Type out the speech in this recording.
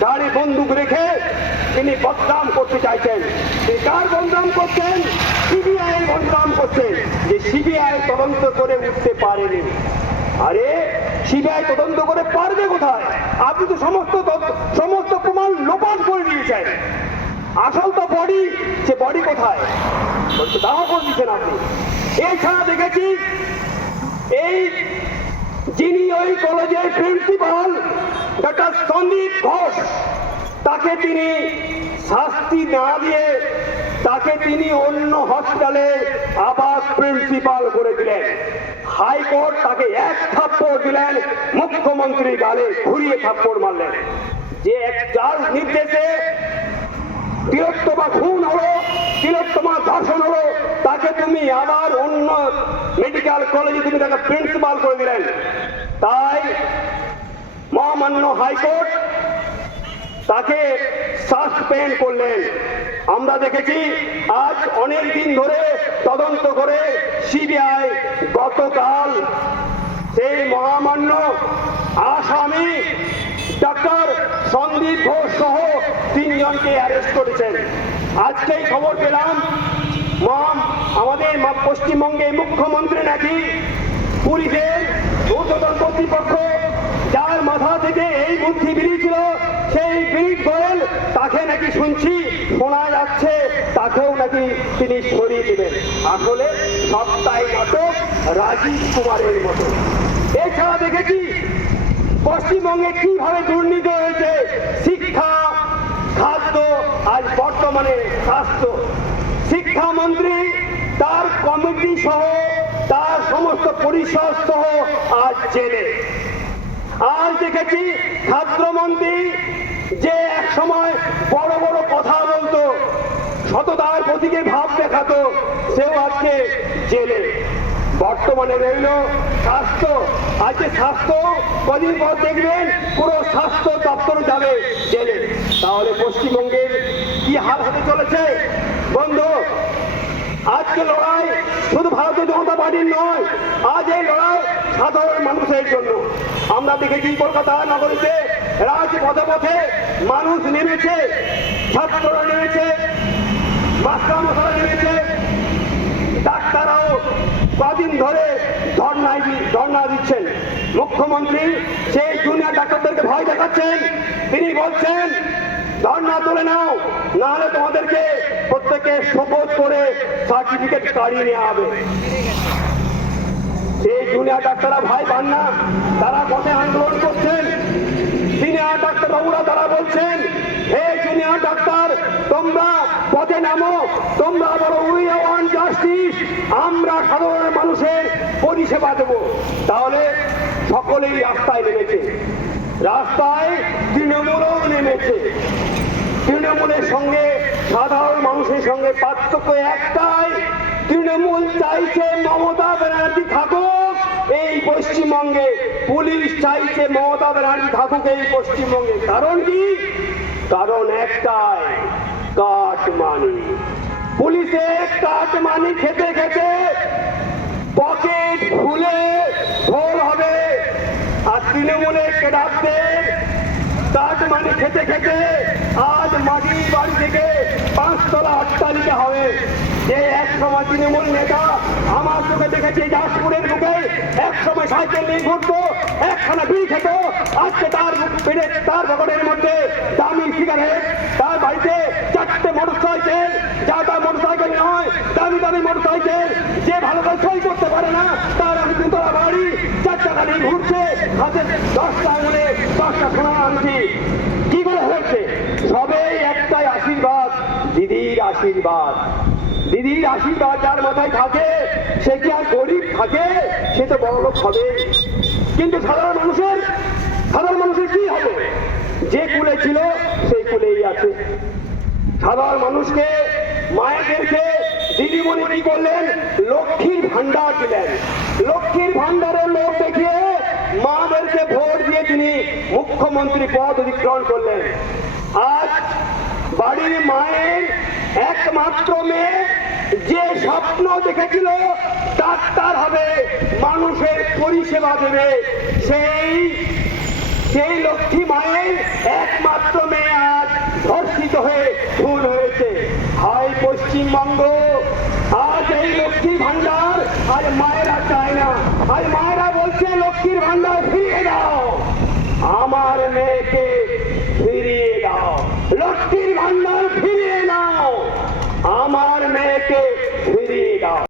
গাড়ি বন্দুক রেখে তিনি বদনাম করতে চাইছেন। তিনি কার বদনাম করছেন? সিবিআই বদনাম করছেন যে সিবিআই তদন্ত করে উঠতে পারেনি। আরে, সিবিআই তদন্ত করে পারবে কোথায়? আপনি তো সমস্ত সমস্ত প্রমাণ লোপাট করে দিয়েছেন। আসল তো বডি সে বডি কোথায়? দাওয়া করে দিচ্ছেন আপনি। এছাড়া দেখেছি, এই যিনি ওই কলেজের প্রিন্সিপাল ডক্টর সন্দীপ ঘোষ, তাকে তিনি শাস্তি না দিয়ে তাকে তিনি অন্য হসপিটালে আবার প্রিন্সিপাল করে দিলেন। হাইকোর্ট তাকে এক থাপ্পড় দিলেন মুখ্যমন্ত্রী গালে ঘুরিয়ে থাপ্পড় মারলেন। যে এক যার নির্দেশে তিলোত্তমা খুন হলো, তিলোত্তমা ধর্ষণ হলো, তাকে তুমি আবার অন্য মেডিকেল কলেজে তুমি তাকে প্রিন্সিপাল করে দিলেন। তাই মহামান্য হাইকোর্ট তাকে সাসপেন্ড করলেন। আমরা দেখেছি, আজ অনেক দিন ধরে তদন্ত করে সিবিআই গতকাল সেই মহামান্য আসামি ডক্টর সন্দীপ ঘোষ সহ তিনজনকে অ্যারেস্ট করেছেন। আজকেই খবর পেলাম, মহাম, আমাদের পশ্চিমবঙ্গে মুখ্যমন্ত্রী নাকি পুলিশের ঊর্ধ্বতন কর্তৃপক্ষ যার মাথা থেকে এই বুদ্ধি বেরিয়েছিল সেই বিরিট গোয়েল তাকে নাকি শুনছি, শোনা যাচ্ছে, তাকেও নাকি তিনি সরিয়ে দেবেন। আসলে সপ্তাহে নাটক রাজীব কুমারের মতো। এছাড়া দেখেছি, পশ্চিমবঙ্গে কীভাবে দুর্নীতি হয়েছে, শিক্ষা, খাদ্য আজ বর্তমানে স্বাস্থ্য। শিক্ষামন্ত্রী, তার কমিটি সহ, তার সমস্ত পরিষদ সহ আজ জেলে। আজ দেখেছি ছাত্রমন্ত্রী যে এক সময় বড় বড় কথা বলতো, সততার প্রতীকে ভাব দেখাতো, সেও আজকে জেলে। বর্তমানে রইল স্বাস্থ্য। আজকে স্বাস্থ্য, কদিন পর দেখবেন পুরো স্বাস্থ্য দপ্তর যাবে জেলে। তাহলে পশ্চিমবঙ্গের কি হাল হতে চলেছে? বন্ধু আজকে লড়াই শুধু ভারতীয় জনতা পার্টির নয়, আজ এই লড়াই সাধারণ মানুষের জন্য। আমরা দেখেছি কলকাতা নগরীতে রাজপথে পথে মানুষ নেমেছে, ছাত্ররা নেমেছে মাস্টারমশারা নেমেছে। ডাক্তাররাও কদিন ধরে ধর্নায় ধর্না দিচ্ছেন। মুখ্যমন্ত্রী সেই জুনিয়র ডাক্তারদেরকে ভয় দেখাচ্ছেন। তিনি বলছেন ধর্না তুলে নাও, নাহলে তোমাদেরকে প্রত্যেকে শপথ করে সার্টিফিকেট কাড়িয়ে নেওয়া হবে। সেই জুনিয়র ডাক্তাররা ভাই পান না, তারা পথে আন্দোলন করছেন। সিনিয়র ডাক্তার বাবুরা তারা বলছেন, হে জুনিয়র ডাক্তার, তোমরা পথে নামো, তোমরা বলো উই ওয়ান জাস্টিস আমরা সাধারণ মানুষের পরিষেবা দেবো। তাহলে সকলেই রাস্তায় নেমেছে। রাস্তায় তৃণমূলও নেমেছে। তৃণমূলের সঙ্গে, সাধারণ মানুষের সঙ্গে পার্থক্য একটাই, তৃণমূল চাইছে মমতা ব্যানার্জি থাকুক, এই পশ্চিমবঙ্গে। পুলিশ চাইছে মমতা ব্যানার্জি থাকুক এই পশ্চিমবঙ্গে। কারণ কি? কারণ একটাই কাট মানি পুলিশের কাট মানি খেতে খেতে পকেট আর তৃণমূলের কেডারদের কাঠ মানে খেতে খেতে আজ মাটির বাড়ি থেকে পাঁচতলা অট্টালিকা হবে। যে এক সময় তৃণমূল নেতা আমার চোখে দেখেছি দাসপুরের বুকে, এক সময় সাইকেল নিয়ে ঘুরতো, একখানা বিড়ি খেত। আজকে তার পেটে, তার পকেটের মধ্যে দামি সিগারেট তার বাড়িতে চারটে মোটর সাইকেল যা তার মোটর সাইকেল নয় দামি দামি মোটর সাইকেল যে ভালো করে সই করতে পারে না, তার আমি দুতলা বাড়ি, চার টাকা নিয়ে ঘুরছে। হাতে দশটা আঙুলে দশটা সোনা আনছি। কি করে হয়েছে? সবেই একটাই আশীর্বাদ, দিদির আশীর্বাদ। দিদির আশীর্বাদ যার মাথায় থাকে, সে কি আর গরিব থাকে? সে তো বড় লোক হবে। কিন্তু সাধারণ মানুষের সাধারণ মানুষের কি হবে? যে কুলে ছিল, সেই কুলেই আছে। সাধারণ মানুষকে, মায়েদেরকে শিলিগুড়ি বললেন লক্ষ্মীর ভান্ডার দিলেন। লক্ষ্মীর ভান্ডারের লোক দেখিয়ে মাদেরকে ভোট দিয়ে তিনি মুখ্যমন্ত্রী পদ অধিগ্রহণ করলেন। আজ বাড়ির মায়ের একমাত্র মেয়ে যে স্বপ্ন দেখেছিল ডাক্তার হবে মানুষের পরিষেবা দেবে। সেই সেই লক্ষ্মী মায়ের একমাত্র মেয়ে আজ ধর্ষিত হয়ে ভুল হয়েছে। হাই পশ্চিমবঙ্গ